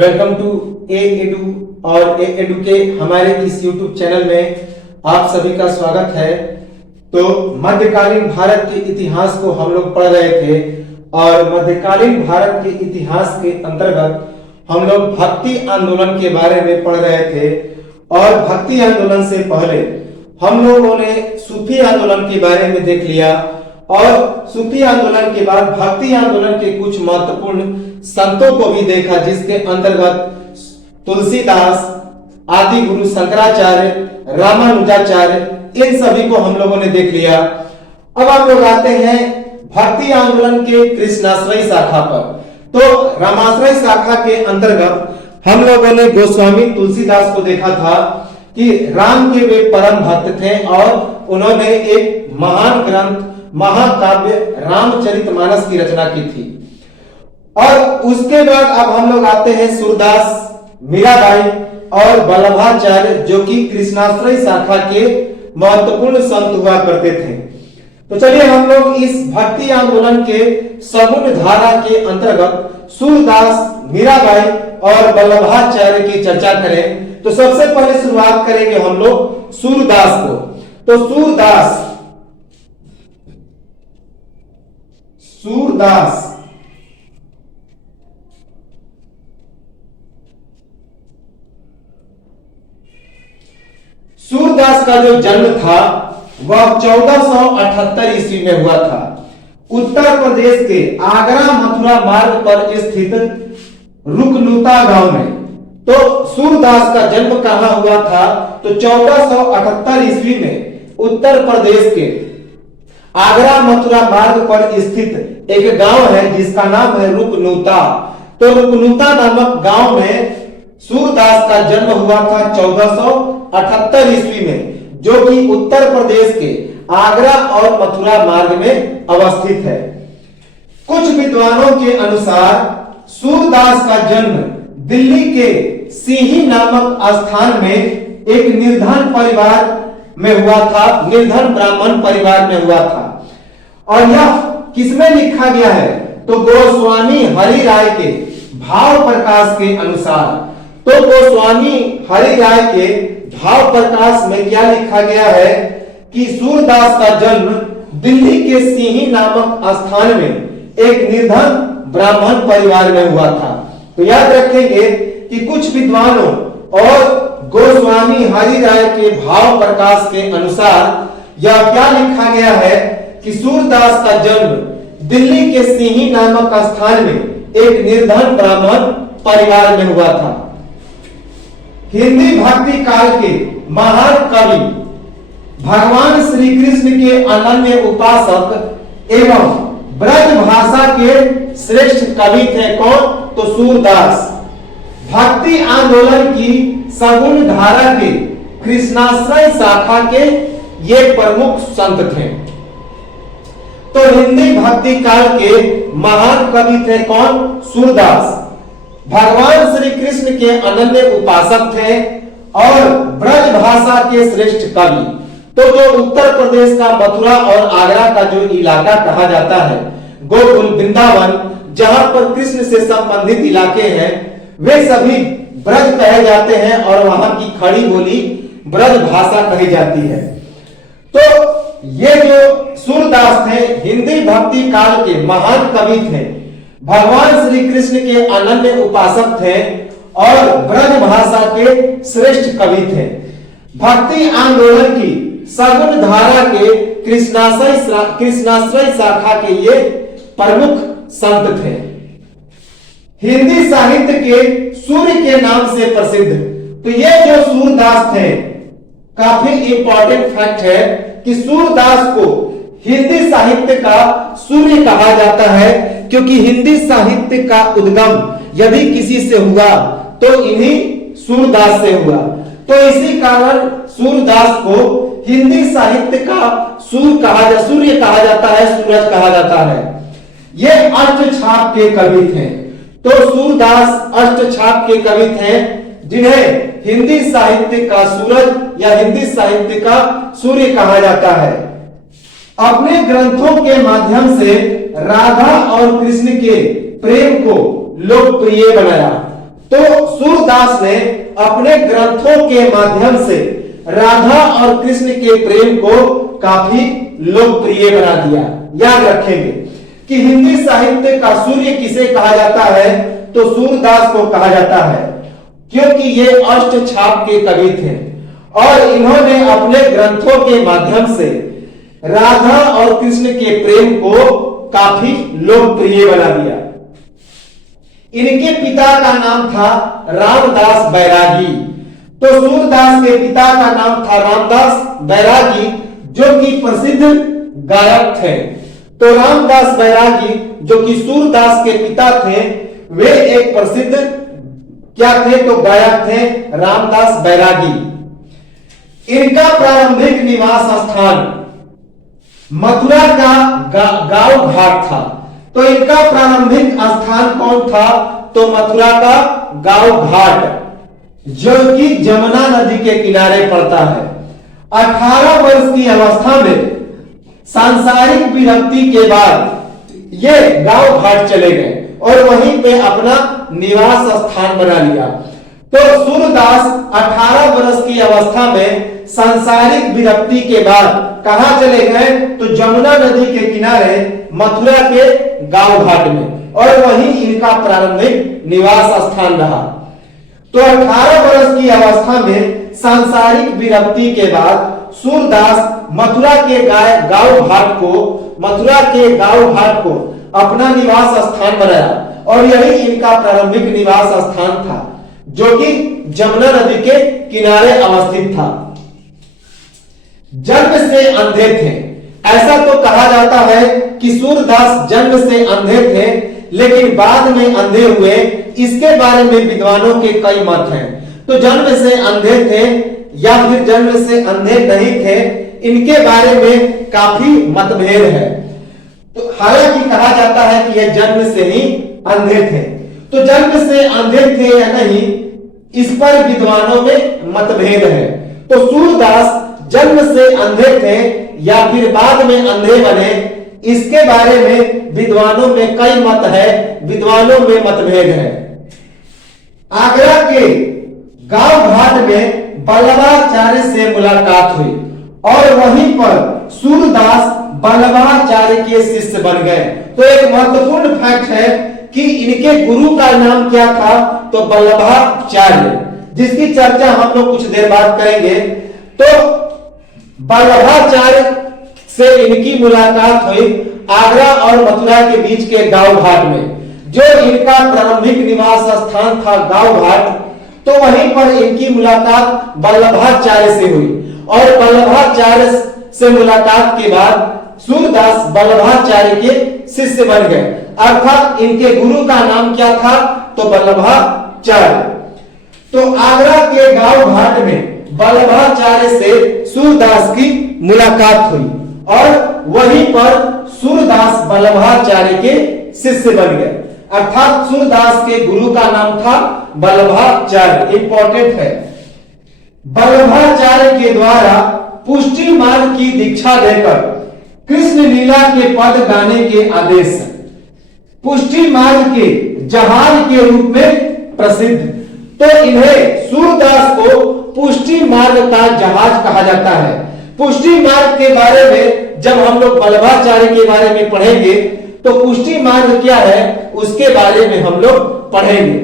Welcome to A edu और ए edu के हमारे इस यूट्यूब चैनल में आप सभी का स्वागत है। तो मध्यकालीन भारत के इतिहास को हम लोग पढ़ रहे थे और मध्यकालीन भारत के इतिहास के अंतर्गत हम लोग भक्ति आंदोलन के बारे में पढ़ रहे थे और भक्ति आंदोलन से पहले हम लोगों ने सूफी आंदोलन के बारे में देख लिया और सूफी आंदोलन के बाद भक्ति आंदोलन के कुछ महत्वपूर्ण संतों को भी देखा, जिसके अंतर्गत तुलसीदास, आदि गुरु शंकराचार्य, रामानुजाचार्य, इन सभी को हम लोगों ने देख लिया। अब हम लोग आते हैं भक्ति आंदोलन के कृष्णाश्रयी शाखा पर। तो रामाश्रय शाखा के अंतर्गत हम लोगों ने गोस्वामी तुलसीदास को देखा था कि राम के वे परम भक्त थे और उन्होंने एक महान ग्रंथ महाकाव्य रामचरितमानस की रचना की थी। और उसके बाद अब हम लोग आते हैं सूरदास, मीराबाई और वल्लभाचार्य, जो कि कृष्णाश्रयी शाखा के महत्वपूर्ण संत हुआ करते थे। तो चलिए हम लोग इस भक्ति आंदोलन के सगुण धारा के अंतर्गत सूरदास, मीराबाई और वल्लभाचार्य की चर्चा करें। तो सबसे पहले शुरुआत करेंगे हम लोग सूरदास को। तो सूरदास सूरदास का जो जन्म था वह 1478 ईस्वी में हुआ था। उत्तर प्रदेश के आगरा मथुरा मार्ग पर स्थित रुकनुता गांव में। तो सूरदास का जन्म कहां हुआ था? तो 1478 ईस्वी में उत्तर प्रदेश के आगरा मथुरा मार्ग पर स्थित एक गांव है जिसका नाम है रुकनुता। तो रुकनुता नामक गांव में सूरदास का जन्म हुआ था 1478 ईस्वी में, जो कि उत्तर प्रदेश के आगरा और मथुरा मार्ग में अवस्थित है। कुछ विद्वानों के अनुसार सूरदास का जन्म दिल्ली के सिंही नामक स्थान में एक निर्धन परिवार में हुआ था, निर्धन ब्राह्मण परिवार में हुआ था। और यह किसमें लिखा गया है? तो गोस्वामी हरि राय के भाव प्रकाश के अनुसार। तो गोस्वामी हरि राय के भाव प्रकाश में क्या लिखा गया है कि सूरदास का जन्म दिल्ली के सिंही नामक स्थान में एक निर्धन ब्राह्मण परिवार में हुआ था। तो याद रखेंगे कि कुछ विद्वानों और गोस्वामी हरि राय के भाव प्रकाश के अनुसार यह क्या लिखा गया है कि सूरदास का जन्म दिल्ली के सिंही नामक स्थान में एक निर्धन ब्राह्मण परिवार में हुआ था। हिंदी भक्ति काल के महान कवि भगवान श्री कृष्ण के अनन्य उपासक एवं ब्रज भाषा के श्रेष्ठ कवि थे कौन? तो सूरदास। भक्ति आंदोलन की सगुण धारा के कृष्णाश्रय शाखा के ये प्रमुख संत थे। तो हिंदी भक्ति काल के महान कवि थे कौन? सूरदास। भगवान श्री कृष्ण के अनन्य उपासक थे और ब्रज भाषा के श्रेष्ठ कवि। तो जो उत्तर प्रदेश का मथुरा और आगरा का जो इलाका कहा जाता है, गोकुल, वृंदावन, जहां पर कृष्ण से संबंधित इलाके हैं, वे सभी ब्रज कहे जाते हैं और वहां की खड़ी बोली ब्रज भाषा कही जाती है। तो ये जो सूरदास थे हिंदी भक्ति काल के महान कवि थे, भगवान श्री कृष्ण के अनन्य उपासक थे और ब्रज भाषा के श्रेष्ठ कवि थे। भक्ति आंदोलन की सगुण धारा के कृष्णाश्रय शाखा के ये प्रमुख संत थे। हिंदी साहित्य के सूर्य के नाम से प्रसिद्ध। तो ये जो सूरदास थे, काफी इंपॉर्टेंट फैक्ट है कि सूरदास को हिंदी साहित्य का सूर्य कहा जाता है, क्योंकि हिंदी साहित्य का उद्गम यदि किसी से हुआ तो इन्हीं सूरदास से हुआ। तो इसी कारण सूरदास को हिंदी साहित्य का सूर्य कहा जाता है, सूरज कहा जाता है। ये अष्टछाप के कवि थे। तो सूरदास अष्टछाप के कवि थे जिन्हें हिंदी साहित्य का सूरज या हिंदी साहित्य का सूर्य कहा जाता है। अपने ग्रंथों के माध्यम से राधा और कृष्ण के प्रेम को लोकप्रिय बनाया। तो सूरदास ने अपने ग्रंथों के माध्यम से राधा और कृष्ण के प्रेम को काफी लोकप्रिय बना दिया। याद रखेंगे कि हिंदी साहित्य का सूर्य किसे कहा जाता है, तो सूरदास को कहा जाता है, क्योंकि ये अष्टछाप के कवि थे और इन्होंने अपने ग्रंथों के माध्यम से राधा और कृष्ण के प्रेम को काफी लोकप्रिय बना दिया। इनके पिता का नाम था रामदास बैरागी। तो सूरदास के पिता का नाम था रामदास बैरागी, जो कि प्रसिद्ध गायक थे। तो रामदास बैरागी जो कि सूरदास के पिता थे, वे एक प्रसिद्ध क्या थे, तो गायक थे रामदास बैरागी। इनका प्रारंभिक निवास स्थान मथुरा का गांव घाट था। तो इनका प्रारंभिक स्थान कौन था, तो मथुरा का गांव घाट, जो कि जमुना नदी के किनारे पड़ता है। 18 वर्ष की अवस्था में सांसारिक विरक्ति के बाद ये गांव घाट चले गए और वहीं पे अपना निवास स्थान बना लिया। तो सूरदास 18 वर्ष की अवस्था में सांसारिक विरक्ति के बाद कहां चले गए, तो जमुना नदी के किनारे मथुरा के गांव घाट में, और वहीं इनका प्रारंभिक निवास स्थान रहा। तो 18 वर्ष की अवस्था में सांसारिक विरक्ति के बाद सूरदास मथुरा के गांव घाट को अपना निवास स्थान बनाया और यही इनका प्रारंभिक निवास स्थान था, जो कि जमुना नदी के किनारे अवस्थित था। जन्म से अंधे थे। ऐसा तो कहा जाता है कि सूरदास जन्म से अंधे थे, लेकिन बाद में अंधे हुए, इसके बारे में विद्वानों के कई मत हैं। तो जन्म से अंधे थे या फिर जन्म से अंधे नहीं थे, इनके बारे में काफी मतभेद है। तो हालांकि कहा जाता है कि यह जन्म से ही अंधे थे। तो जन्म से अंधे थे या नहीं, इस पर विद्वानों में मतभेद है। तो सूरदास जन्म से अंधे थे या फिर बाद में अंधे बने, इसके बारे में विद्वानों में कई मत है, विद्वानों में मतभेद है। आगरा के गांव घाट में वल्लभाचार्य से मुलाकात हुई और वहीं पर सूरदास वल्लभाचार्य के शिष्य बन गए। तो एक महत्वपूर्ण फैक्ट है कि इनके गुरु का नाम क्या था, तो वल्लभाचार्य, जिसकी चर्चा हम लोग कुछ देर बाद करेंगे। तो वल्लभाचार्य से इनकी मुलाकात हुई आगरा और मथुरा के बीच के गांव घाट में। जो इनका प्रारंभिक निवास स्थान था गांव घाट, तो वहीं पर इनकी मुलाकात वल्लभाचार्य से हुई और वल्लभाचार्य से मुलाकात के बाद सूरदास वल्लभाचार्य के शिष्य बन गए, अर्थात इनके गुरु का नाम क्या था, तो वल्लभाचार्य। तो आगरा के गांव घाट में वल्लभाचार्य से सूरदास की मुलाकात हुई और वहीं पर सूरदास वल्लभाचार्य के शिष्य बन गए, अर्थात सूरदास के गुरु का नाम था वल्लभाचार्य। इंपॉर्टेंट है। वल्लभाचार्य के द्वारा पुष्टि मार्ग की दीक्षा देकर कृष्ण लीला के पद गाने के आदेश, पुष्टि मार्ग के जहाज के रूप में प्रसिद्ध। तो इन्हें सूरदास को पुष्टि मार्ग का जहाज कहा जाता है। पुष्टि मार्ग के बारे में जब हम लोग वल्लभाचार्य के बारे में पढ़ेंगे, तो पुष्टि मार्ग क्या है उसके बारे में हम लोग पढ़ेंगे।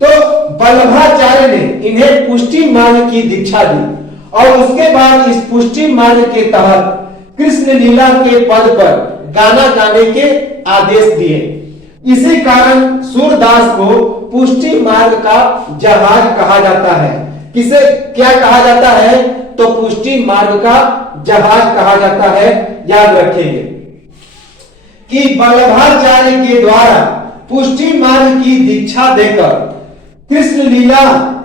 तो वल्लभाचार्य ने इन्हें पुष्टि मार्ग की दीक्षा दी और उसके बाद इस पुष्टि मार्ग के तहत कृष्ण लीला के पद पर गाना गाने के आदेश दिए। इसी कारण सूरदास को पुष्टि मार्ग का जहाज कहा जाता है। किसे क्या कहा जाता है, तो पुष्टि मार्ग का जहाज कहा जाता है। याद रखेंगे कि वल्लभाचार्य के द्वारा पुष्टि मार्ग की दीक्षा देकर कृष्ण लीला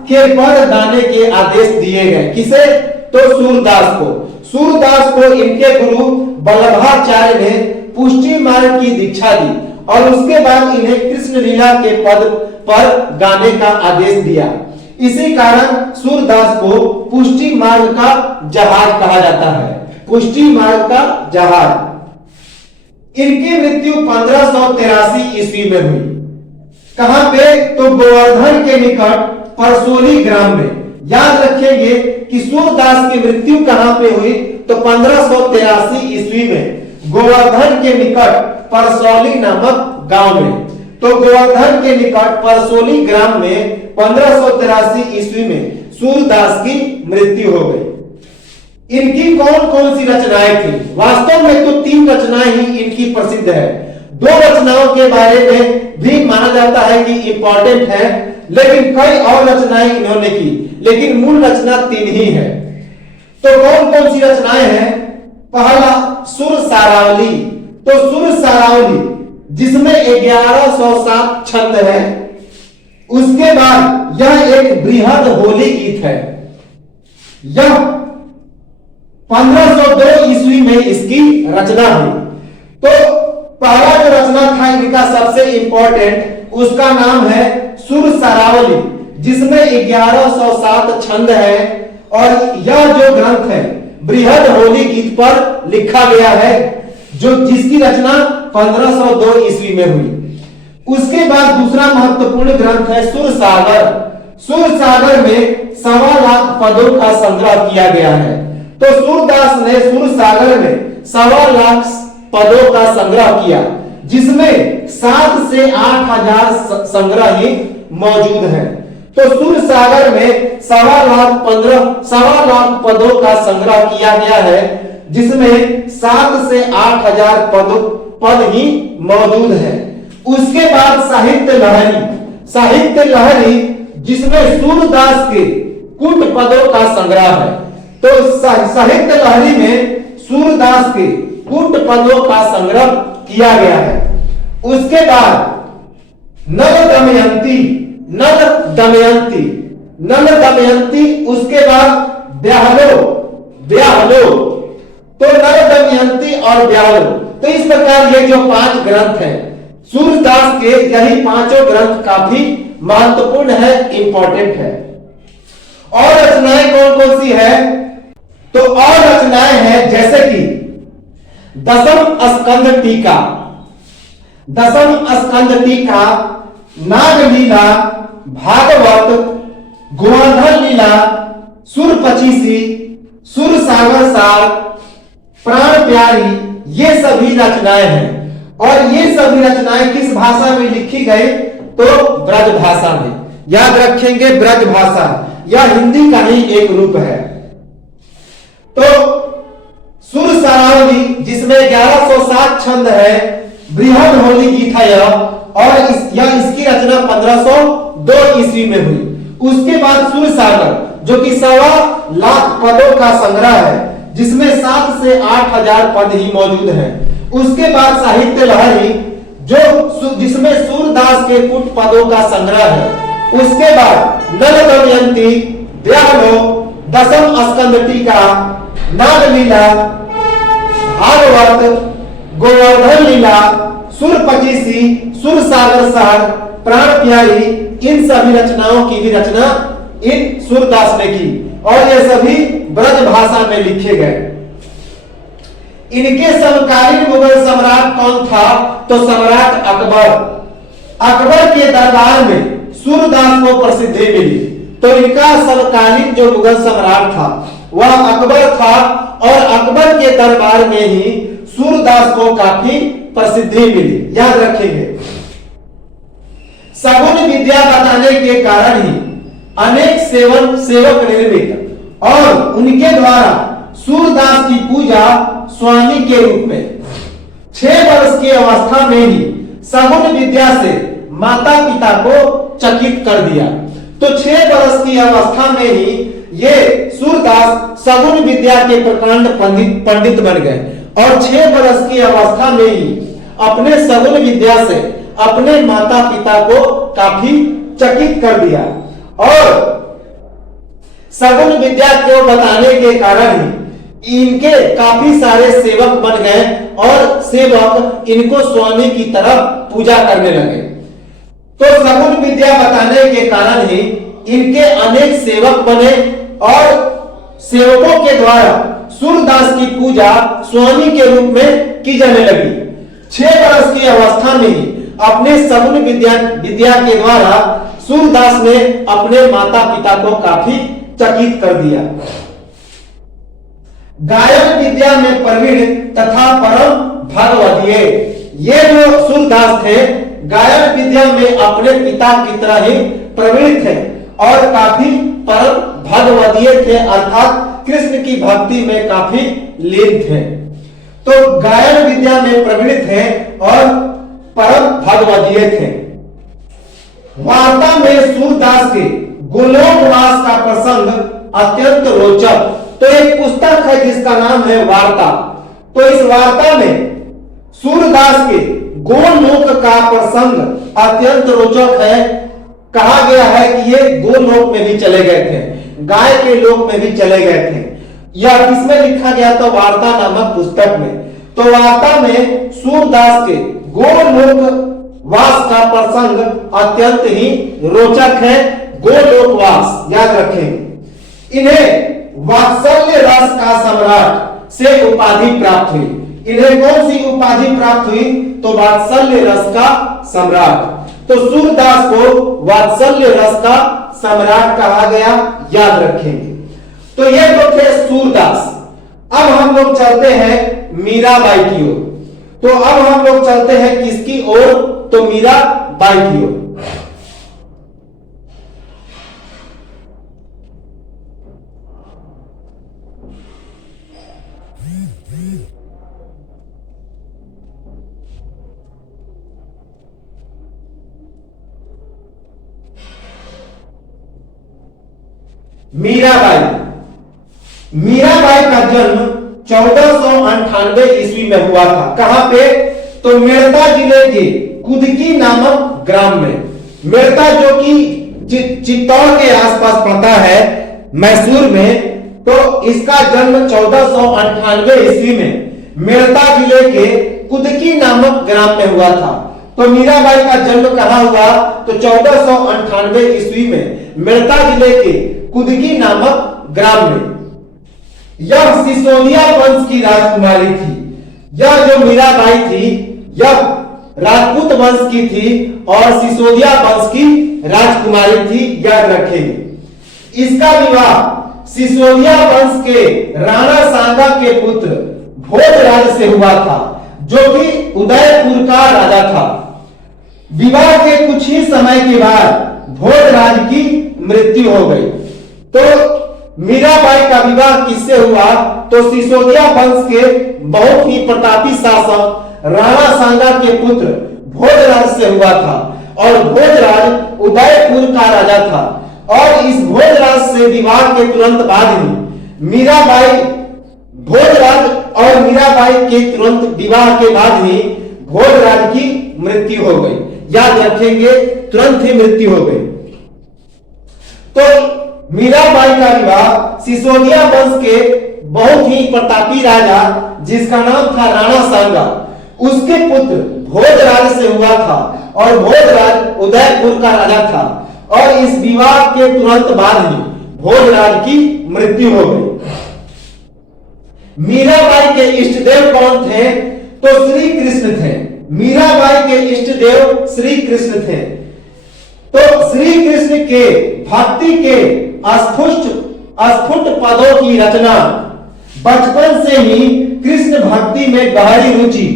के पद गाने के आदेश दिए गए। किसे, तो सूरदास को। सूरदास को इनके गुरु वल्लभाचार्य ने पुष्टि मार्ग की दीक्षा दी और उसके बाद इन्हें कृष्ण लीला के पद पर गाने का आदेश दिया। इसी कारण सूरदास को पुष्टि मार्ग का जहाज कहा जाता है। पुष्टि मार्ग का जहाज। इनकी मृत्यु 1583 ईस्वी में हुई। कहां पे? तो गोवर्धन के निकट परसोली ग्राम में। याद रखेंगे कि सूरदास की मृत्यु कहां पे हुई? तो 1583 ईस्वी में गोवर्धन के निकट परसौली नामक गांव में। तो गोवर्धन के निकट परसोली ग्राम में 1583 ईस्वी में सूरदास की मृत्यु हो गई। इनकी कौन कौन सी रचनाएं थी? वास्तव में तो 3 रचनाएं ही इनकी प्रसिद्ध है। 2 रचनाओं के बारे में भी माना जाता है कि इंपॉर्टेंट है, लेकिन कई और रचनाएं इन्होंने की, लेकिन मूल रचना 3 ही है। तो कौन कौन सी रचनाएं हैं? पहला सुर सारावली। तो सुर सारावली जिसमें 1107 छंद है। उसके बाद यह एक बृहद होली गीत है। यह 1502 ईस्वी में इसकी रचना हुई। तो पहला जो रचना था इनका सबसे इंपॉर्टेंट, उसका नाम है सुर सारावली, जिसमें 1107 छंद है। और यह जो ग्रंथ है बृहद होली गीत पर लिखा गया है, जो जिसकी रचना 1502 ईस्वी में हुई। उसके बाद दूसरा महत्वपूर्ण ग्रंथ है सुर सागर। सुर सागर में 1.25 लाख पदों का संग्रह किया गया है। तो सूरदास ने सुर सागर में 1.25 लाख पदों का संग्रह किया, जिसमें 7 से 8 हजार संग्रह ही मौजूद है। तो सुर सागर में 1.25 लाख पदों का संग्रह किया गया है, जिसमें 7 से 8 हजार पद ही मौजूद है। उसके बाद साहित्य लहरी। साहित्य लहरी जिसमें सूरदास के कुट पदों का संग्रह है। तो साहित्य लहरी में सूरदास के कुट पदों का संग्रह किया गया है। उसके बाद नल दमयंती। नल दमयंती, नल दमयंती। उसके बाद ब्याहलो। ब्याहलो, तो नल दमयंती और ब्याहलो। तो इस प्रकार ये जो 5 ग्रंथ हैं सूरदास के, यही 5 ग्रंथ काफी महत्वपूर्ण है, इंपॉर्टेंट है। और रचनाएं कौन कौन सी है? तो और रचनाएं हैं जैसे कि 10वीं स्कंद टीका। 10वीं स्कंद टीका, नागलीला, भागवत, गोवर्धन लीला, सुर पचीसी, सुर सागर सार, प्राण प्यारी, ये सभी रचनाएं हैं। और ये सभी रचनाएं किस भाषा में लिखी गई? तो ब्रज भाषा में। याद रखेंगे, ब्रज भाषा यह हिंदी का ही एक रूप है। तो सुर सारावली जिसमें 1107 छंद है, बृहद होली गीत है यह, और इसकी रचना 1502 ईस्वी में हुई। उसके बाद सुर सागर जो कि 1.25 लाख पदों का संग्रह है, जिसमें 7 से 8 हजार पद ही मौजूद हैं। उसके बाद साहित्य लहरी जिसमें सूरदास के कुट पदों का संग्रह है। उसके बाद नल दमयंती, ब्याहलो, 10वीं स्कंद टीका, नागलीला, भागवत, गोवर्धन लीला, सुर पचीसी, सुर सागर सार, प्राण प्यारी, इन सभी रचनाओं की भी रचना इन सूरदास ने की, और ये सभी ब्रज भाषा में लिखे गए। इनके समकालीन मुगल सम्राट कौन था? तो सम्राट अकबर। अकबर के दरबार में सूरदास को प्रसिद्धि मिली। तो इनका समकालीन जो मुगल सम्राट था वह अकबर था, और अकबर के दरबार में ही सूरदास को काफी प्रसिद्धि मिली। याद रखेंगे, सगुन विद्या बताने के कारण ही अनेक सेवक निर्मित, और उनके द्वारा सूरदास की पूजा स्वामी के रूप में 6 वर्ष की अवस्था में ही सगुन विद्या से माता पिता को चकित कर दिया। तो 6 वर्ष की अवस्था में ही ये सूरदास सगुन विद्या के प्रकांड पंडित बन गए, और 6 वर्ष की अवस्था में ही अपने सगुन विद्या से अपने माता पिता को काफी चकित कर दिया। और सगुन विद्या को बताने के कारण ही इनके काफी सारे सेवक बन गए, और सेवक इनको स्वामी की तरह पूजा करने लगे। तो सगुन विद्या बताने के कारण ही इनके अनेक सेवक बने, और सेवकों के द्वारा सूरदास की पूजा स्वामी के रूप में की जाने लगी। 6 वर्ष की अवस्था में ही अपने सगुन विद्या विद्या के द्वारा सूरदास ने अपने माता पिता को काफी चकित कर दिया। गायन विद्या में प्रवीण तथा परम भगवदीय, ये जो सूरदास थे गायन विद्या में अपने पिता की तरह ही प्रवीण थे और काफी परम भगवदीय थे, अर्थात कृष्ण की भक्ति में काफी लीन थे। तो गायन विद्या में प्रवीण थे और परम भगवदीय थे। वार्ता में सूरदास के गोलोकवास का प्रसंग अत्यंत रोचक। तो एक पुस्तक है जिसका नाम है वार्ता। तो इस वार्ता में सूरदास के गोलोक का प्रसंग अत्यंत रोचक है। कहा गया है कि ये गोलोक में भी चले गए थे, गाय के लोक में भी चले गए थे। यह किसमें लिखा गया? तो वार्ता नामक पुस्तक में। तो वार्ता में सूरदास के गोलोक वास का प्रसंग अत्यंत ही रोचक है। गोलोकवास याद रखें। इन्हें वात्सल्य रस का सम्राट से उपाधि प्राप्त हुई। इन्हें कौन सी उपाधि प्राप्त हुई? तो वात्सल्य रस का सम्राट। तो सूरदास को वात्सल्य रस का सम्राट कहा गया, याद रखेंगे। तो ये तो थे सूरदास। अब हम लोग चलते हैं मीराबाई की ओर। तो अब हम लोग चलते हैं किसकी ओर? तो मीराबाई की ओर। मीराबाई, मीराबाई का जन्म 1498 ईस्वी में हुआ था। कहां पे? तो मेड़ता जिले के कुदकी नामक ग्राम में। मेड़ता जो कि चित्तौड़ के आसपास पड़ता है, मैसूर में। तो इसका जन्म 1498 ईस्वी में मेड़ता जिले के कुदकी नामक ग्राम में हुआ था। तो मीराबाई का जन्म कहां हुआ? तो 1498 ईस्वी में मेड़ता जिले के कुदकी नामक ग्राम में। यह सिसोदिया वंश की राजकुमारी थी। यह जो मीराबाई थी यह राजपूत वंश की थी और सिसोदिया वंश की राजकुमारी थी, याद रखेंगे। इसका विवाह सिसोदिया वंश के राणा सांगा के पुत्र भोजराज से हुआ था, जो कि उदयपुर का राजा था। विवाह के कुछ ही समय के बाद भोजराज की मृत्यु हो गई। तो मीराबाई का विवाह किससे हुआ? तो सिसोदिया वंश के बहुत ही प्रतापी शासक राणा सांगा के पुत्र भोजराज से हुआ था। और भोजराज उदयपुर का राजा था। और इस भोजराज से विवाह के तुरंत बाद ही मीराबाई, भोजराज और मीराबाई के तुरंत विवाह के बाद ही भोजराज की मृत्यु हो गई, याद रखेंगे, तुरंत ही मृत्यु हो गई। तो मीराबाई का विवाह सिसोदिया वंश के बहुत ही प्रतापी राजा जिसका नाम था राणा सांगा, उसके पुत्र भोजराज से हुआ था। और भोजराज उदयपुर का राजा था। और इस विवाह के तुरंत बाद ही भोजराज की मृत्यु हो गई। मीराबाई के इष्ट देव कौन थे? तो श्री कृष्ण थे। मीराबाई के इष्ट देव श्री कृष्ण थे। तो श्री कृष्ण के भक्ति के अस्फुट पदों की रचना, बचपन से ही कृष्ण भक्ति में गहरी रुचि।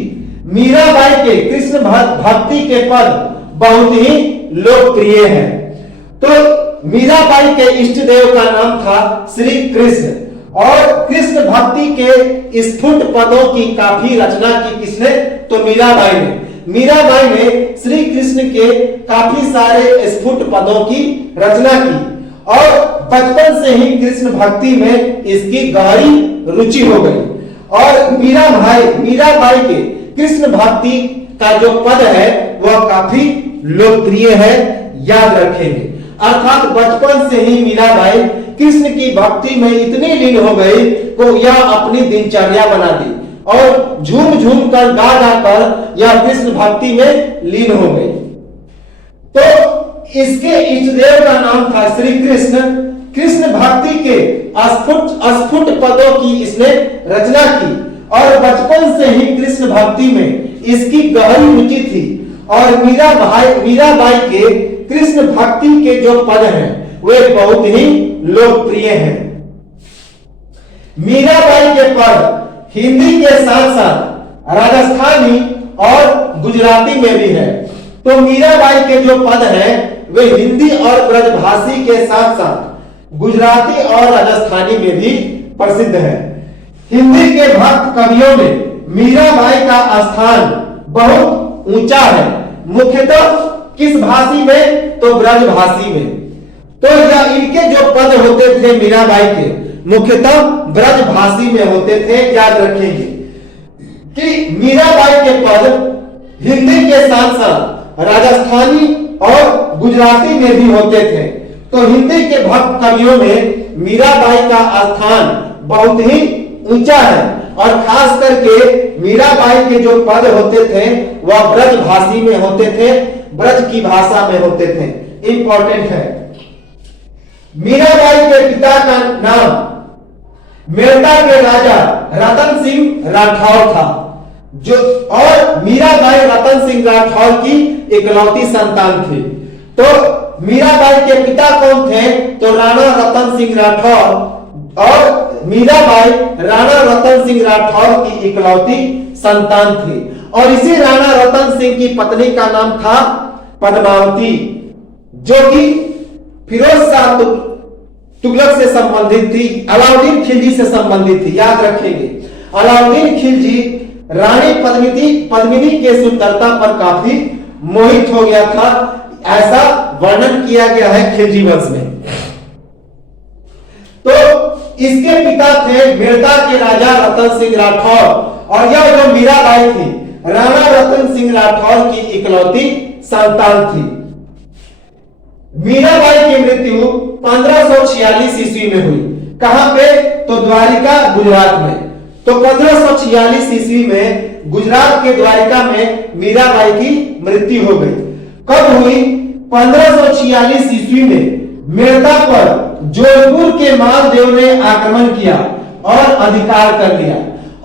मीराबाई के कृष्ण भक्ति के पद बहुत ही लोकप्रिय हैं। तो मीराबाई के इष्ट देव का नाम था श्री कृष्ण। और कृष्ण भक्ति के स्फुट पदों की काफी रचना की किसने? तो मीराबाई ने। मीराबाई ने श्री कृष्ण के काफी सारे स्फुट पदों की रचना की और बचपन से ही कृष्ण भक्ति में इसकी गहरी रुचि हो गई। और मीराबाई के कृष्ण भक्ति का जो पद है वह काफी लोकप्रिय है, याद रखेंगे। अर्थात बचपन से ही मीराबाई कृष्ण की भक्ति में इतनी लीन हो गई कि यह अपनी दिनचर्या बना दी और झूम झूम कर गा गा कर यह कृष्ण भक्ति में लीन हो गई। तो इसके इष्ट देव का नाम था श्री कृष्ण। कृष्ण भक्ति के अस्फुट पदों की इसने रचना की और बचपन से ही कृष्ण भक्ति में इसकी गहरी रुचि थी। और मीराबाई के कृष्ण भक्ति के जो पद हैं वे बहुत ही लोकप्रिय हैं। मीराबाई के पद हिंदी के साथ साथ राजस्थानी और गुजराती में भी है। तो मीराबाई के जो पद हैं वे हिंदी और ब्रजभाषी के साथ साथ गुजराती और राजस्थानी में भी प्रसिद्ध है। हिंदी के भक्त कवियों में मीराबाई का स्थान बहुत ऊंचा है, मुख्यतः किस भाषी में, तो ब्रजभाषी में। तो यह इनके जो पद होते थे मीराबाई के मुख्यतः ब्रजभाषी में होते थे। याद रखेंगे कि मीराबाई के पद हिंदी के साथ साथ राजस्थानी और गुजराती में भी होते थे। तो हिंदी के भक्त कवियों में मीराबाई का स्थान बहुत ही ऊंचा है और खास करके मीराबाई के जो पद होते थे वह ब्रजभाषी में होते थे, ब्रज की भाषा में होते थे। इंपॉर्टेंट है। मीराबाई के पिता का नाम मेरठा के राजा रतन सिंह राठौर था, जो और मीराबाई रतन सिंह राठौर की इकलौती संतान थी। तो मीराबाई के पिता कौन थे, तो राणा रतन सिंह राठौर और मीराबाई राणा रतन सिंह राठौर की इकलौती संतान थी। और इसी राणा रतन सिंह की पत्नी का नाम था पद्मावती, जो कि फिरोज शाह तुगलक से संबंधित थी, अलाउद्दीन खिलजी से संबंधित थी। याद रखेंगे अलाउद्दीन खिलजी रानी पद्मिनी के सुंदरता पर काफी मोहित हो गया था, ऐसा वर्णन किया गया है खिलजी वंश में। तो इसके पिता थे मेरठा के राजा रतन सिंह राठौर और यह जो मीराबाई थी राणा रतन सिंह राठौर की इकलौती संतान थी। मीराबाई की मृत्यु 1546 ईस्वी में हुई। कहां पे, तो द्वारिका गुजरात में। तो 1546 ईस्वी में गुजरात के द्वारिका में मीराबाई की मृत्यु हो गई। कब हुई, 1546 ईस्वी में मेरठा पर जोधपुर के मालदेव ने आक्रमण किया और अधिकार कर लिया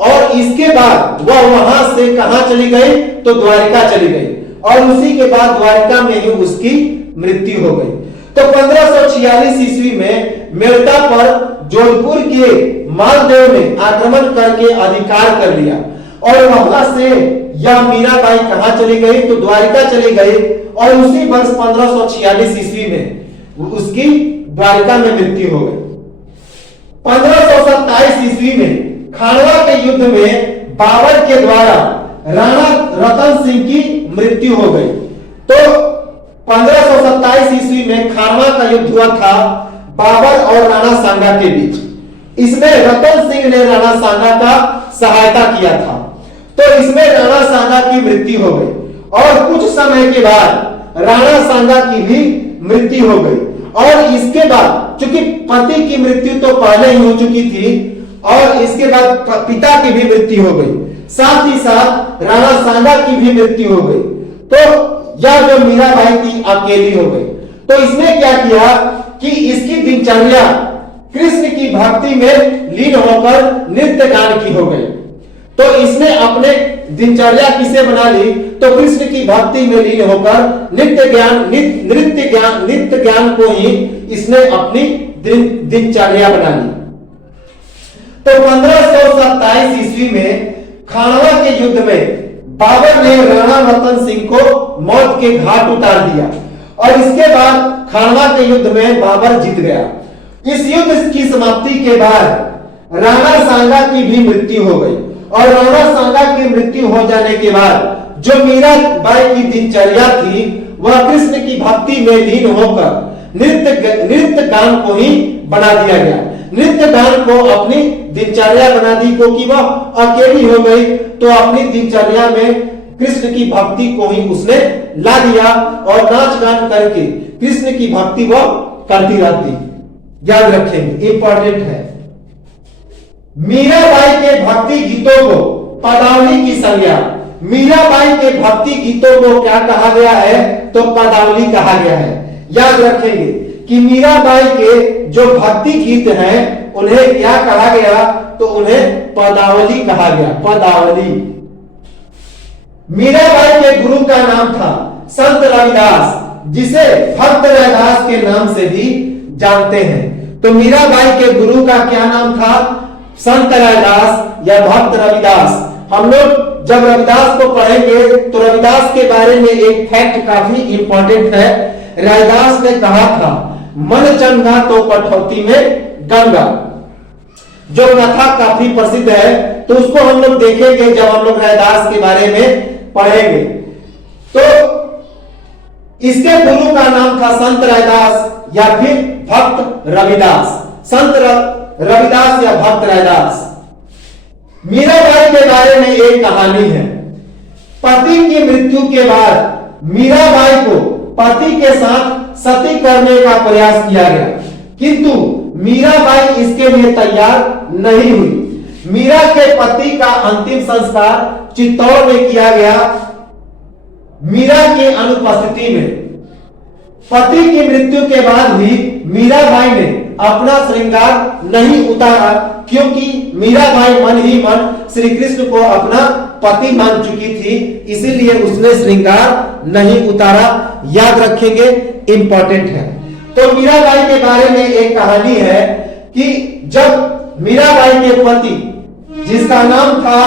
और इसके बाद वह वहां से कहां चली गई, तो द्वारिका चली गई और उसी के बाद द्वारिका में ही उसकी मृत्यु हो गई। तो 1546 ईस्वी में मेरठा पर जोधपुर के मालदेव ने आक्रमण करके अधिकार कर लिया और वहां से यह मीराबाई कहां चली गई, तो द्वारिका चली गई और उसी वर्ष 1546 ईस्वी में उसकी द्वारिका में मृत्यु हो गई। 1527 ईस्वी में खानवा के युद्ध में बाबर के द्वारा राणा रतन सिंह की मृत्यु हो गई। तो 1527 ईस्वी में खानवा का युद्ध हुआ था बाबर और राणा सांगा के बीच। इसमें रतन सिंह ने राणा सांगा का सहायता किया था। तो इसमें राणा सांगा की मृत्यु हो गई और कुछ समय के बाद राणा सांगा की भी मृत्यु हो गई और इसके बाद चूंकि पति की मृत्यु तो पहले ही हो चुकी थी और इसके बाद पिता की भी मृत्यु हो गई, साथ ही साथ राणा सांगा की भी मृत्यु हो गई। तो यह जो मीराबाई थी अकेली हो गई। तो इसने क्या किया कि इसकी दिनचर्या कृष्ण की भक्ति में लीन होकर नृत्य गान की हो गई। तो इसने अपने दिनचर्या किसे बना ली, तो कृष्ण की भक्ति में लीन होकर नृत्य ज्ञान को ही इसने अपनी दिनचर्या बना ली। तो 1527 ईस्वी में खानवा के युद्ध में बाबर ने राणा रतन सिंह को मौत के घाट उतार दिया और इसके बाद खानवा के युद्ध में बाबर जीत गया। इस युद्ध की समाप्ति के बाद राणा सांगा की भी मृत्यु हो गई और राणा सांगा की मृत्यु हो जाने के बाद जो मीराबाई की दिनचर्या थी वह कृष्ण की भक्ति में लीन होकर नृत्य गान को ही बना दिया गया। नृत्य गान को अपनी दिनचर्या बना दी क्योंकि वह अकेली हो गई, तो अपनी दिनचर्या में कृष्ण की भक्ति को ही उसने ला दिया और नाच गान करके कृष्ण की भक्ति वह करती रहती। याद रखेंगे, इंपॉर्टेंट है। मीराबाई के भक्ति गीतों को पदावली की संज्ञा, मीराबाई के भक्ति गीतों को क्या कहा गया है, तो पदावली कहा गया है। याद रखेंगे कि मीराबाई के जो भक्ति गीत हैं उन्हें क्या कहा गया, तो उन्हें पदावली कहा गया। पदावली। मीराबाई के गुरु का नाम था संत रविदास, जिसे भक्त रविदास के नाम से भी जानते हैं। तो मीराबाई के गुरु का क्या नाम था? संत रविदास या भक्त रविदास। हम लोग जब रविदास को पढ़ेंगे तो रविदास के बारे में एक फैक्ट काफी इंपॉर्टेंट है। रविदास ने कहा था, मन चंगा तो कठौती में गंगा, जो कथा काफी प्रसिद्ध है। तो उसको हम लोग देखेंगे जब हम लोग रविदास के बारे में पढ़ेंगे। तो इसके गुरु का नाम था संत रविदास या फिर भक्त रविदास। संत रविदास या भक्त रविदास। मीराबाई के बारे में एक कहानी है। पति की मृत्यु के बाद मीराबाई को पति के साथ सती करने का प्रयास किया गया, किंतु मीराबाई इसके लिए तैयार नहीं हुई। मीरा के पति का अंतिम संस्कार चित्तौड़ में किया गया, मीरा की अनुपस्थिति में। पति की मृत्यु के बाद भी मीराबाई ने अपना श्रृंगार नहीं उतारा, क्योंकि मीराबाई मन ही मन श्री कृष्ण को अपना पति मान चुकी थी, इसीलिए उसने श्रृंगार नहीं उतारा। याद रखेंगे, इंपॉर्टेंट है। तो मीराबाई के बारे में एक कहानी है कि जब मीराबाई के पति, जिसका नाम था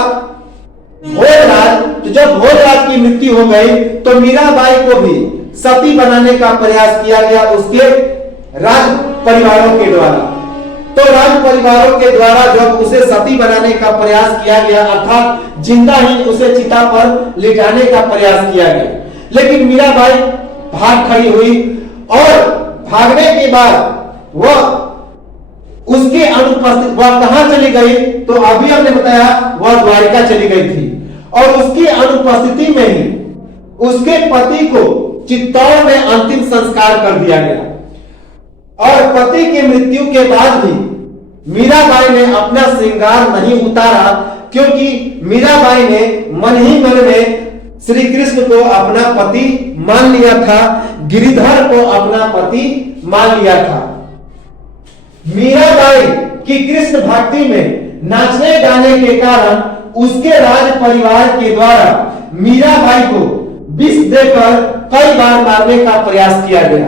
भोजराज, तो जब भोजराज की मृत्यु हो गई तो मीराबाई को भी सती बनाने का प्रयास किया गया उसके राज परिवारों के द्वारा। तो राज परिवारों के द्वारा जब उसे सती बनाने का प्रयास किया गया, अर्थात जिंदा ही उसे चिता पर लिटाने का प्रयास किया गया, लेकिन मीराबाई भाग खड़ी हुई और भागने के बाद वह उसके अनुपस्थित वह कहां चली गई? तो अभी हमने बताया वह द्वारिका चली गई थी, और उसकी अनुपस्थिति में ही उसके पति को चित्तौड़ में अंतिम संस्कार कर दिया गया। और पति की मृत्यु के बाद भी मीराबाई ने अपना श्रृंगार नहीं उतारा, क्योंकि मीराबाई ने मन ही मन में श्री कृष्ण को अपना पति मान लिया था, गिरिधर को अपना पति मान लिया था। मीराबाई की कृष्ण भक्ति में नाचने गाने के कारण उसके राज परिवार के द्वारा मीराबाई को विष देकर कई बार मारने का प्रयास किया गया।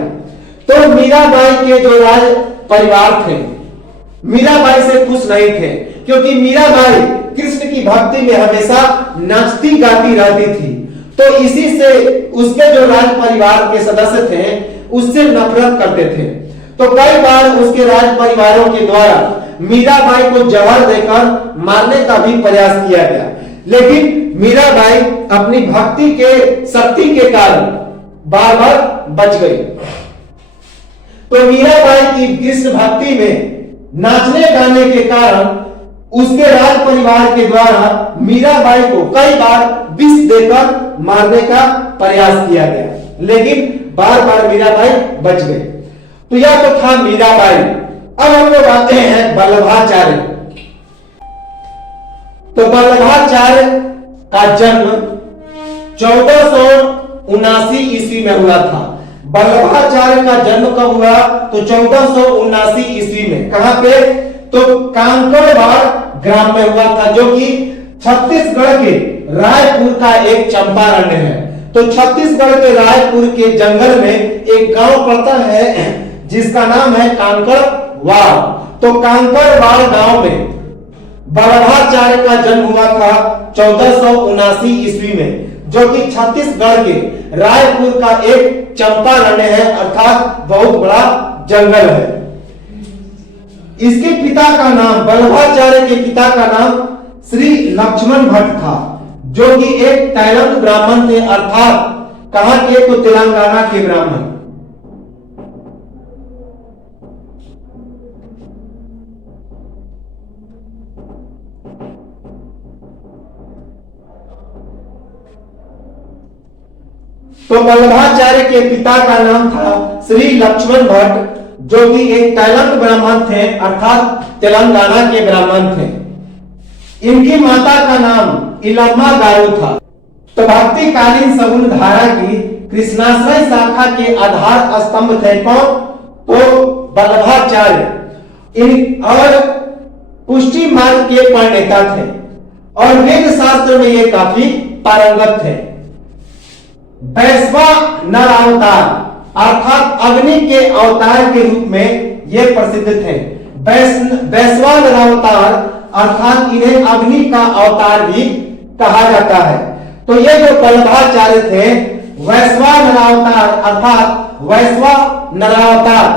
तो मीराबाई के जो राज परिवार थे मीराबाई से खुश नहीं थे, क्योंकि मीराबाई कृष्ण की भक्ति में हमेशा नाचती गाती रहती थी। तो इसी से उसके जो राज परिवार के सदस्य थे उससे नफरत करते थे। तो कई बार उसके राज परिवारों के द्वारा मीराबाई को जहर देकर मारने का भी प्रयास किया गया, लेकिन मीराबाई अपनी भक्ति के शक्ति के कारण बार बार बच गई। तो मीराबाई की कृष्ण भक्ति में नाचने गाने के कारण उसके राज परिवार के द्वारा मीराबाई को कई बार विष देकर मारने का प्रयास किया गया, लेकिन बार बार मीराबाई बच गई। तो यह तो था मीराबाई। अब हम लोग आते हैं वल्लभाचार्य। तो वल्लभाचार्य का जन्म 1479 ईस्वी में हुआ था। वल्लभाचार्य का जन्म कब हुआ? तो 1479 ईस्वी में। कहां पे? तो कांकड़वाड़ ग्राम में हुआ था, जो कि छत्तीसगढ़ के रायपुर का एक चंपारण्य है। तो छत्तीसगढ़ के रायपुर के जंगल में एक गांव पड़ता है जिसका नाम है कांकड़वाड़। तो कांकड़वाड़ गांव में वल्लभाचार्य का जन्म हुआ था 1479 ईस्वी में, जो कि छत्तीसगढ़ के रायपुर का एक चंपारण्य है, अर्थात बहुत बड़ा जंगल है। इसके पिता का नाम, वल्लभाचार्य के पिता का नाम श्री लक्ष्मण भट्ट था, जो कि एक तैलंग ब्राह्मण थे, अर्थात कहां के? तो तेलंगाना के ब्राह्मण। तो वल्लभाचार्य के पिता का नाम था श्री लक्ष्मण भट्ट, जो कि एक तैलंग ब्राह्मण थे, अर्थात तेलंगाना के ब्राह्मण थे। इनकी माता का नाम इलम्मा गारू था। तो भक्तिकालीन सगुन धारा की कृष्णाश्रय शाखा के आधार स्तंभ थे कौन? तो वल्लभाचार्य। इन और पुष्टि मार्ग के प्रणेता थे और वेद शास्त्र में ये काफी पारंगत थे। वैश्वानरावतार अर्थात अग्नि के अवतार के रूप में ये प्रसिद्ध थे। वैश्वानरावतार अर्थात इन्हें अग्नि का अवतार भी कहा जाता है। तो ये जो वल्लभाचार्य थे वैश्वानरावतार अर्थात वैश्वानरावतार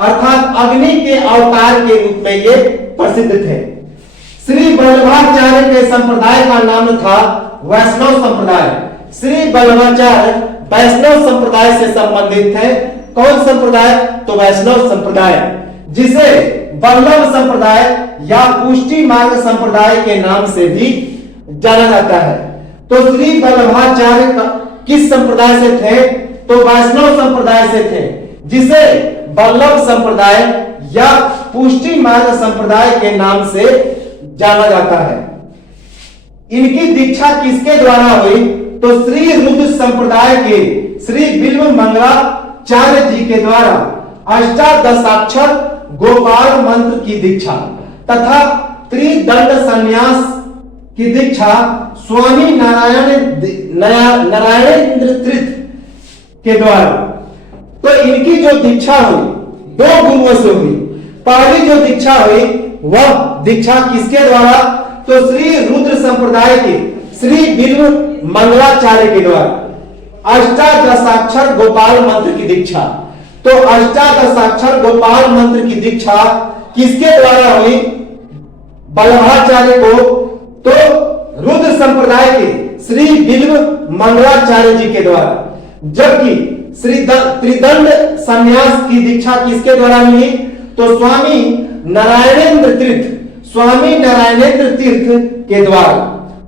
अर्थात अग्नि के अवतार के रूप में ये प्रसिद्ध थे। श्री वल्लभाचार्य के संप्रदाय का नाम था वैष्णव संप्रदाय। श्री वल्लभाचार्य वैष्णव संप्रदाय से संबंधित थे। कौन संप्रदाय? तो वैष्णव संप्रदाय, जिसे वल्लभ संप्रदाय या पुष्टि मार्ग संप्रदाय के नाम से भी जाना जाता है। तो श्री वल्लभाचार्य किस संप्रदाय से थे? तो वैष्णव संप्रदाय से थे, जिसे वल्लभ संप्रदाय या पुष्टि मार्ग संप्रदाय के नाम से जाना जाता है। इनकी दीक्षा किसके द्वारा हुई? तो श्री रुद्र संप्रदाय के श्री बिल्व मंगलाचार्य जी के द्वारा अष्टादशाक्षर गोपाल मंत्र की दीक्षा तथा त्रिदंड संन्यास की दीक्षा स्वामी नारायणेंद्र तीर्थ के द्वारा। तो इनकी जो दीक्षा हुई दो गुरुओं से हुई। पहली जो दीक्षा हुई वह दीक्षा किसके द्वारा? तो श्री रुद्र संप्रदाय के श्री बिल्व मंगलाचार्य के द्वारा अष्टादशाक्षर गोपाल मंत्र की दीक्षा। तो अष्टादशाक्षर गोपाल मंत्र की दीक्षा किसके द्वारा हुई? वल्लभाचार्य को। तो रुद्र संप्रदाय के श्री बिल्व मंगलाचार्य जी के द्वारा। जबकि श्री त्रिदंड संन्यास की दीक्षा किसके द्वारा मिली? तो स्वामी नारायणेंद्र तीर्थ के द्वारा।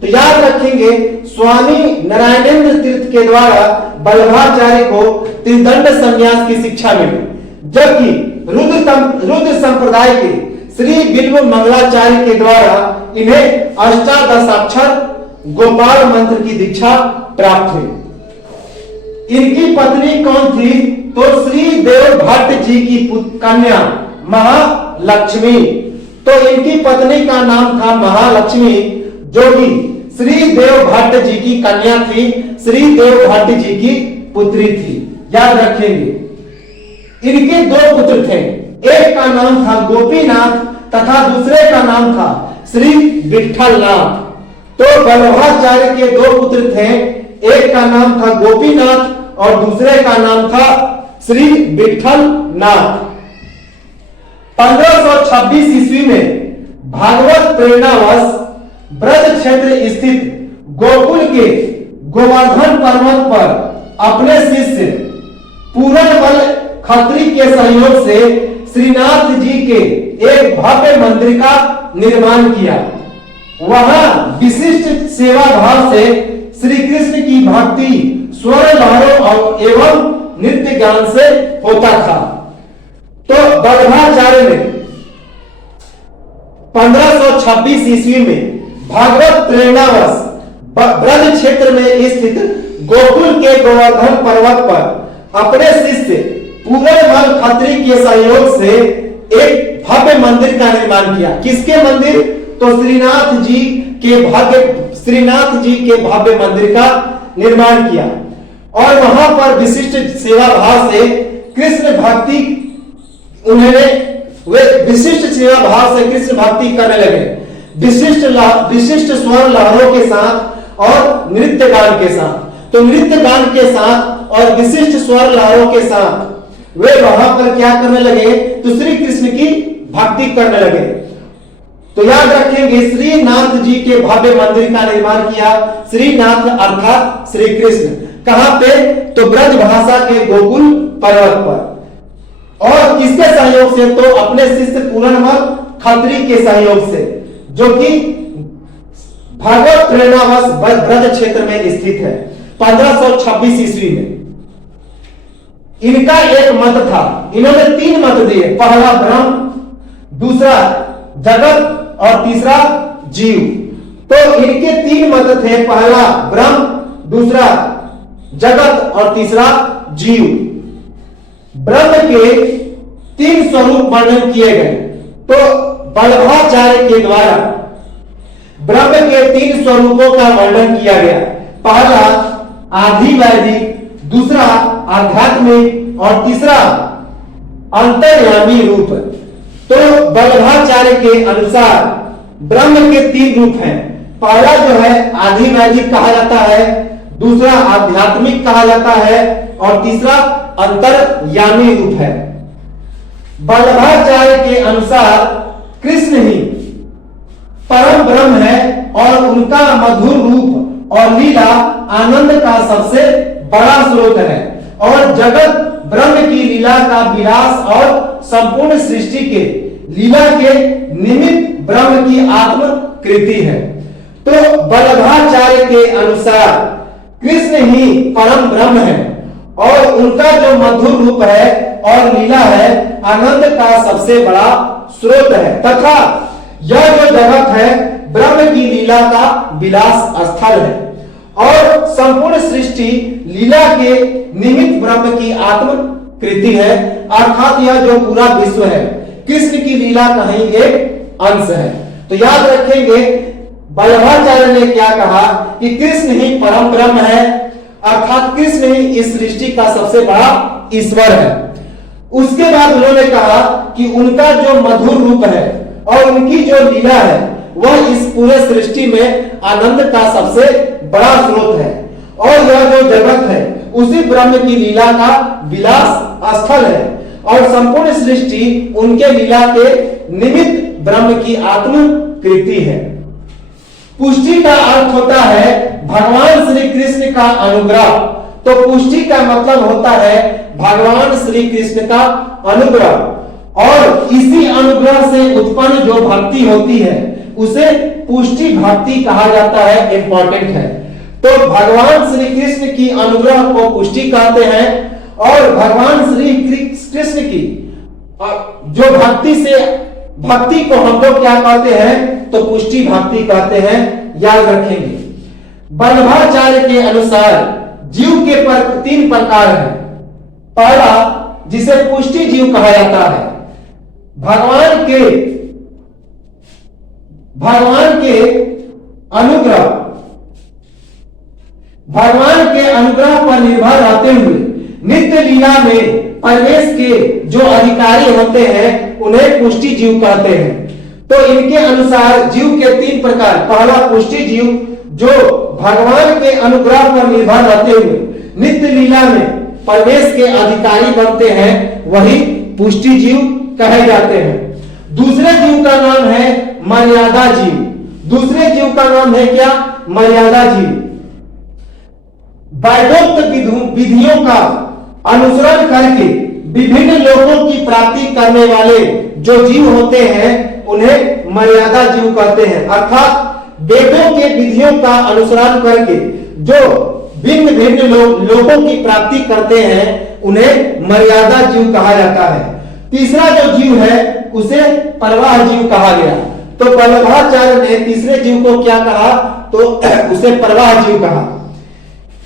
तो याद रखेंगे स्वामी नारायणेंद्र तीर्थ के द्वारा वल्लभाचार्य को त्रिदंड संन्यास की शिक्षा मिली। जबकि रुद्र संप्रदाय के श्री बिल्व मंगलाचार्य के द्वारा इन्हें अष्टादशाक्षर गोपाल मंत्र की दीक्षा प्राप्त हुई। इनकी पत्नी कौन थी? तो श्री देव भट्ट जी की कन्या महालक्ष्मी। तो इनकी पत्नी का नाम था महालक्ष्मी, जो कि श्री देव भट्ट जी की कन्या थी, श्री देव भट्ट जी की पुत्री थी। याद रखेंगे। इनके दो पुत्र थे, एक का नाम था गोपीनाथ तथा दूसरे का नाम था श्री विठलनाथ। तो वल्लभाचार्य के दो पुत्र थे, एक का नाम था गोपीनाथ और दूसरे का नाम था श्री विठलनाथ। 1526 ईस्वी में भागवत प्रेरणावश ब्रज क्षेत्र स्थित गोकुल के गोवर्धन पर्वत पर अपने शिष्य पूरनमल खत्री के सहयोग से श्रीनाथ जी के एक भव्य मंदिर का निर्माण किया। वहां विशिष्ट सेवा भाव से श्री कृष्ण की भक्ति स्वर लहरों एवं नृत्य ज्ञान से होता था। तो वल्लभाचार्य ने 1526 ईस्वी में भागवत प्रेरणावश ब्रज क्षेत्र में स्थित गोकुल के गोवर्धन पर्वत पर अपने शिष्य पूरनमल खत्री के सहयोग से एक भव्य मंदिर का निर्माण किया। किसके मंदिर? तो श्रीनाथ जी के भव्य मंदिर का निर्माण किया और वहां पर विशिष्ट सेवा भाव से कृष्ण भक्ति वे विशिष्ट सेवा भाव से कृष्ण भक्ति करने लगे, विशिष्ट स्वर लहरों के साथ और नृत्य गान के साथ। तो नृत्य गान के साथ और विशिष्ट स्वर लहरों के साथ वे वहां पर क्या करने लगे? तो श्री कृष्ण की भक्ति करने लगे। तो याद रखेंगे श्रीनाथ जी के भव्य मंदिर का निर्माण किया। श्रीनाथ अर्थात श्री कृष्ण। कहां पे? तो ब्रज भाषा के गोकुल पर्वत पर। और किसके सहयोग से? तो अपने शिष्य पूरनमल खत्री के सहयोग से, जो कि भागवत प्रेरणावश ब्रज क्षेत्र में स्थित है। 1526 ईस्वी में इनका एक मत था। इन्होंने 3 मत दिए, पहला ब्रह्म, दूसरा जगत और तीसरा जीव। तो इनके 3 मत थे, पहला ब्रह्म, दूसरा जगत और तीसरा जीव। ब्रह्म के 3 स्वरूप वर्णन किए गए। तो वल्लभाचार्य के द्वारा ब्रह्म के 3 स्वरूपों का वर्णन किया गया। पहला आदि वैदिक, दूसरा आध्यात्मिक और तीसरा अंतर्यामी रूप। तो वल्लभाचार्य के अनुसार ब्रह्म के 3 रूप हैं। पहला जो है आधिदैविक कहा जाता है, दूसरा आध्यात्मिक कहा जाता है और तीसरा अंतर्यामी रूप है। वल्लभाचार्य के अनुसार कृष्ण ही परम ब्रह्म है और उनका मधुर रूप और लीला आनंद का सबसे बड़ा स्रोत है और जगत ब्रह्म की लीला का विलास और संपूर्ण सृष्टि के लीला के निमित्त ब्रह्म की आत्म कृति है। तो वल्लभाचार्य के अनुसार कृष्ण ही परम ब्रह्म है और उनका जो मधुर रूप है और लीला है आनंद का सबसे बड़ा स्रोत है तथा यह जो जगत है ब्रह्म की लीला का विलास स्थल है और संपूर्ण सृष्टि लीला के निमित्त ब्रह्म की आत्म कृति है, अर्थात यह जो पूरा विश्व है कृष्ण की लीला का ही एक अंश है। तो याद रखेंगे वल्लभाचार्य ने क्या कहा कि कृष्ण ही परम ब्रह्म है, अर्थात कृष्ण ही इस सृष्टि का सबसे बड़ा ईश्वर है। उसके बाद उन्होंने कहा कि उनका जो मधुर रूप है और उनकी जो लीला है वह इस पूरे सृष्टि में आनंद का सबसे बड़ा स्रोत है और यह जो जगत है उसी ब्रह्म की लीला का विलास स्थल है और संपूर्ण सृष्टि उनके लीला के निमित्त ब्रह्म की आत्म कृति है। पुष्टि का अर्थ होता है भगवान श्री कृष्ण का अनुग्रह। तो पुष्टि का मतलब होता है भगवान श्री कृष्ण का अनुग्रह और इसी अनुग्रह से उत्पन्न जो भक्ति होती है उसे पुष्टि भक्ति कहा जाता है, इंपॉर्टेंट है। तो भगवान श्री कृष्ण की अनुग्रह को पुष्टि कहते हैं और भगवान श्री कृष्ण की जो भक्ति को हम लोग क्या कहते हैं तो पुष्टि भक्ति कहते हैं, याद रखेंगे। वल्लभाचार्य के अनुसार जीव के 3 प्रकार हैं। पहला जिसे पुष्टि जीव कहा जाता है, भगवान के अनुग्रह पर निर्भर रहते हुए नित्य लीला में प्रवेश के जो अधिकारी होते हैं उन्हें पुष्टि जीव कहते हैं। तो इनके अनुसार जीव के 3 प्रकार। पहला पुष्टि जीव जो भगवान के अनुग्रह पर निर्भर रहते हुए नित्य लीला में प्रवेश के अधिकारी बनते हैं, वही पुष्टि जीव कहे जाते हैं। दूसरे जीव का नाम है मर्यादा जीव। दूसरे जीव का नाम है क्या? मर्यादा जीव। वैदोक्त विधियों का अनुसरण करके विभिन्न लोगों की प्राप्ति करने वाले जो जीव होते हैं उन्हें मर्यादा जीव कहते हैं, अर्थात वेदों के विधियों का अनुसरण करके जो भिन्न भिन्न लोगों की प्राप्ति करते हैं उन्हें मर्यादा जीव कहा जाता है। तीसरा जो जीव है उसे प्रवाह जीव कहा गया। तो वल्लभाचार्य ने तीसरे जीव को क्या कहा तो उसे प्रवाह जीव कहा।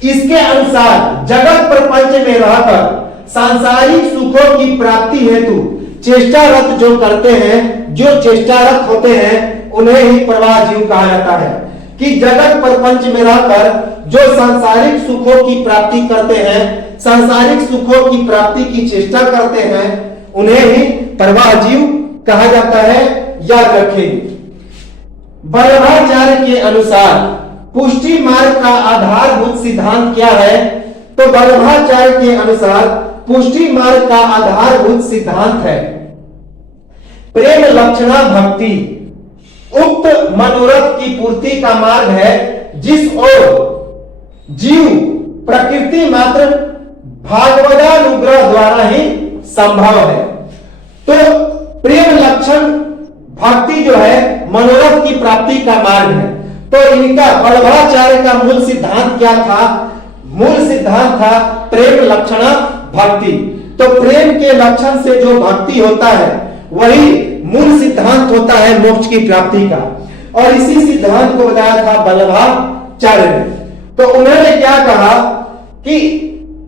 इसके अनुसार जगत प्रपंच में रहकर सांसारिक सुखों की प्राप्ति हेतु चेष्टारत जो करते हैं, जो चेष्टारत होते हैं उन्हें ही प्रवाह जीव कहा जाता है। कि जगत प्रपंच में रहकर जो सांसारिक सुखों की प्राप्ति करते हैं, सांसारिक सुखों की प्राप्ति की चेष्टा करते हैं, उन्हें ही प्रवाह जीव कहा जाता है, याद रखेंगे। वल्लभाचार्य के अनुसार पुष्टि मार्ग का आधारभूत सिद्धांत क्या है? तो वल्लभाचार्य के अनुसार पुष्टि मार्ग का आधारभूत सिद्धांत है प्रेम लक्षणा भक्ति। उक्त मनोरथ की पूर्ति का मार्ग है जिस ओर जीव प्रकृति मात्र भागवतानुग्रह द्वारा ही संभव है। तो प्रेम लक्षण भक्ति जो है मनोरथ की प्राप्ति का मार्ग है। तो इनका वल्लभाचार्य का मूल सिद्धांत क्या था? मूल सिद्धांत था प्रेम लक्षण भक्ति। तो प्रेम के लक्षण से जो भक्ति होता है वही मूल सिद्धांत होता है मोक्ष की प्राप्ति का। और इसी सिद्धांत को बताया था वल्लभाचार्य ने। तो उन्होंने क्या कहा कि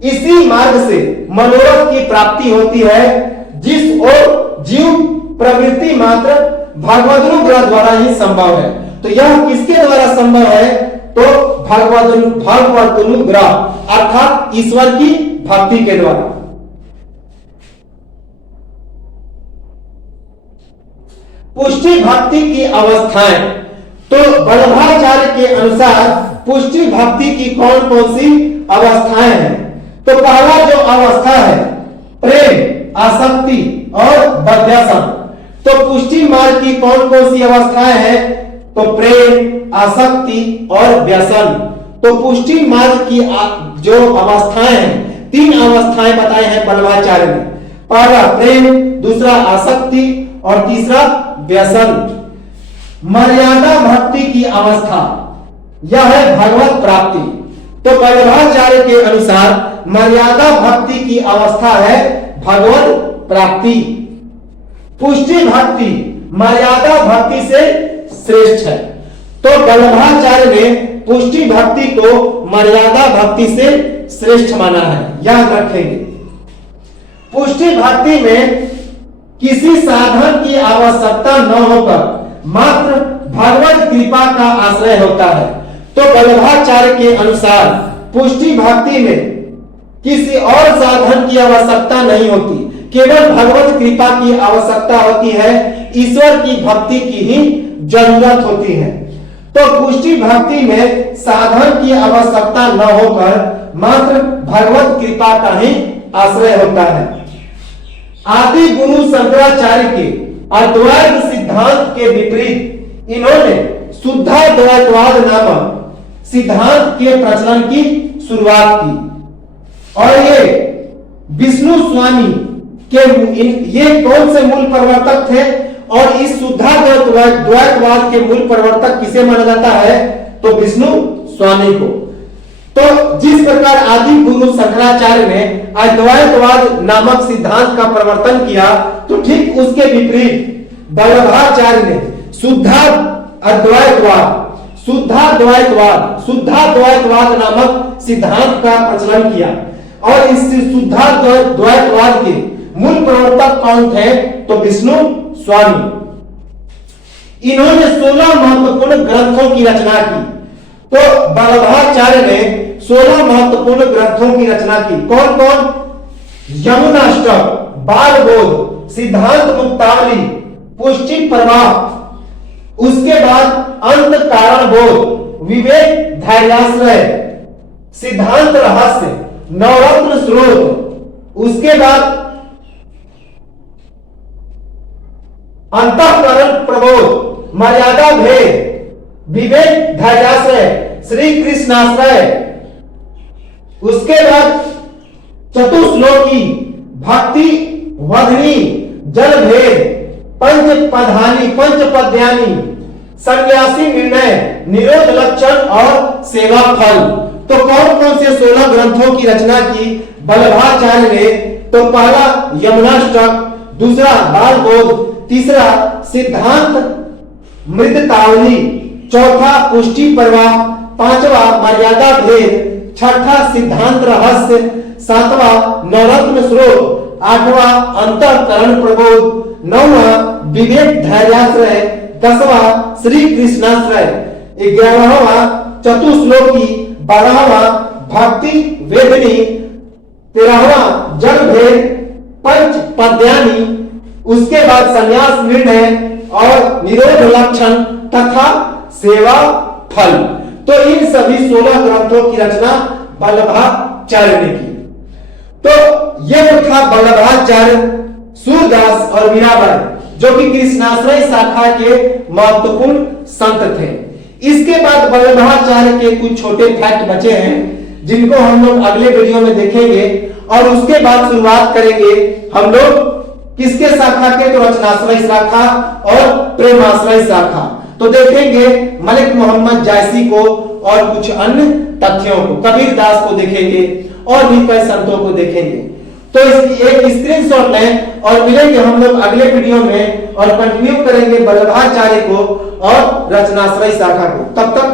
इसी मार्ग से मनोरथ की प्राप्ति होती है जिस ओर जीव प्रवृत्ति मात्र भगवदनुग्रह द्वारा ही संभव है। तो यह किसके द्वारा संभव है? तो भगवदनुग्रह अर्थात ईश्वर की भक्ति के द्वारा। पुष्टि भक्ति की अवस्थाएं, तो वल्लभाचार्य के अनुसार पुष्टि भक्ति की कौन कौन सी अवस्थाएं हैं? तो पहला जो अवस्था है प्रेम, आसक्ति और व्यसन। तो पुष्टि मार्ग की कौन कौन सी अवस्थाएं हैं? तो प्रेम, आसक्ति और व्यसन। तो पुष्टि मार्ग की जो अवस्थाएं हैं, 3 अवस्थाएं बताए हैं वल्लभाचार्य ने। पहला प्रेम, दूसरा आसक्ति और तीसरा व्यसन। मर्यादा भक्ति की अवस्था, यह है भगवत प्राप्ति। तो वल्लभाचार्य के अनुसार मर्यादा भक्ति की अवस्था है भगवत प्राप्ति। पुष्टि भक्ति मर्यादा भक्ति से श्रेष्ठ है। तो वल्लभाचार्य ने पुष्टि भक्ति को मर्यादा भक्ति से श्रेष्ठ माना है, याद रखेंगे। पुष्टि भक्ति में किसी साधन की आवश्यकता न होकर मात्र भगवत कृपा का आश्रय होता है। तो वल्लभाचार्य के अनुसार पुष्टि भक्ति में किसी और साधन की आवश्यकता नहीं होती, केवल भगवत कृपा की आवश्यकता होती है, ईश्वर की भक्ति की ही जरूरत होती है। तो पुष्टि भक्ति में साधन की आवश्यकता न होकर मात्र भगवत कृपा का ही आश्रय होता है। आदि गुरु शंकराचार्य के अद्वैत सिद्धांत के विपरीत इन्होंने शुद्धाद्वैतवाद नामक सिद्धांत के प्रचलन की शुरुआत की। और ये विष्णु स्वामी के ये कौन से मूल प्रवर्तक थे? और इस शुद्धाद्वैतवाद के मूल प्रवर्तक किसे माना जाता है? तो विष्णु स्वामी को। तो जिस प्रकार आदि गुरु शंकराचार्य ने अद्वैतवाद नामक सिद्धांत का प्रवर्तन किया, तो ठीक उसके विपरीत वल्लभाचार्य ने शुद्धाद्वैतवाद नामक सिद्धांत का प्रचलन किया। और इस शुद्धाद्वैतवाद के मूल प्रवर्तक कौन थे? तो विष्णु स्वामी। इन्होंने 16 महत्वपूर्ण ग्रंथों की रचना की। तो वल्लभाचार्य ने 16 महत्वपूर्ण ग्रंथों की रचना की। कौन कौन? यमुनाष्टक, बालबोध, सिद्धांत मुक्तावली, पुष्टि प्रवाह, उसके बाद अंत कारण बोध, विवेक धैर्याश्रय, सिद्धांत रहस्य, नवरत्न स्रोत, उसके बाद अंतःकरण प्रबोध, मर्यादा भेद, विवेक धैर्याश्रय, श्री कृष्णाश्रय, उसके बाद चतुश्लोकी, भक्ति वधनी, जल भेद, पंचपद्यानी, संन्यासी निर्णय, निरोध लक्षण और सेवा फल। तो कौन कौन से 16 ग्रंथों की रचना की वल्लभाचार्य ने? तो पहला यमुनाष्टक, दूसरा बालबोध, तीसरा सिद्धांत मृततावली, चौथा पुष्टि प्रवाह, पांचवा मर्यादा भेद, छठा सिद्धांत रहस्य, सातवां नवरत्न स्रोत, आठवां अंतःकरण प्रबोध, नौवां विवेक धैर्याश्रय, 10वां श्री कृष्णाश्रय, 11वां चतुश्लोकी, 12वां भक्ति वेदनी, 13वां जल भेद, पंचपद्यानी, उसके बाद संन्यास निर्णय और निरोध लक्षण तथा सेवा फल। तो इन सभी 16 ग्रंथों की रचना वल्लभाचार्य ने की। तो यह था वल्लभाचार्य, सूरदास और मीराबाई, जो कि कृष्णाश्रय शाखा के महत्वपूर्ण संत थे। इसके बाद वल्लभाचार्य के कुछ छोटे फैक्ट बचे हैं, जिनको हम लोग अगले वीडियो में देखेंगे। और उसके बाद शुरुआत करेंगे हम लोग किसके शाखा के? तो रचनाश्रय शाखा और प्रेमाश्रय शाखा। तो देखेंगे मलिक मोहम्मद जायसी को और कुछ अन्य तथ्यों को, कबीर दास को देखेंगे और भी कई संतों को देखेंगे। तो इसकी एक स्क्रीनशॉट लें और मिलेंगे हम लोग अगले वीडियो में और कंटिन्यू करेंगे वल्लभाचार्य को और रचनाश्रय शाखा को। तब तक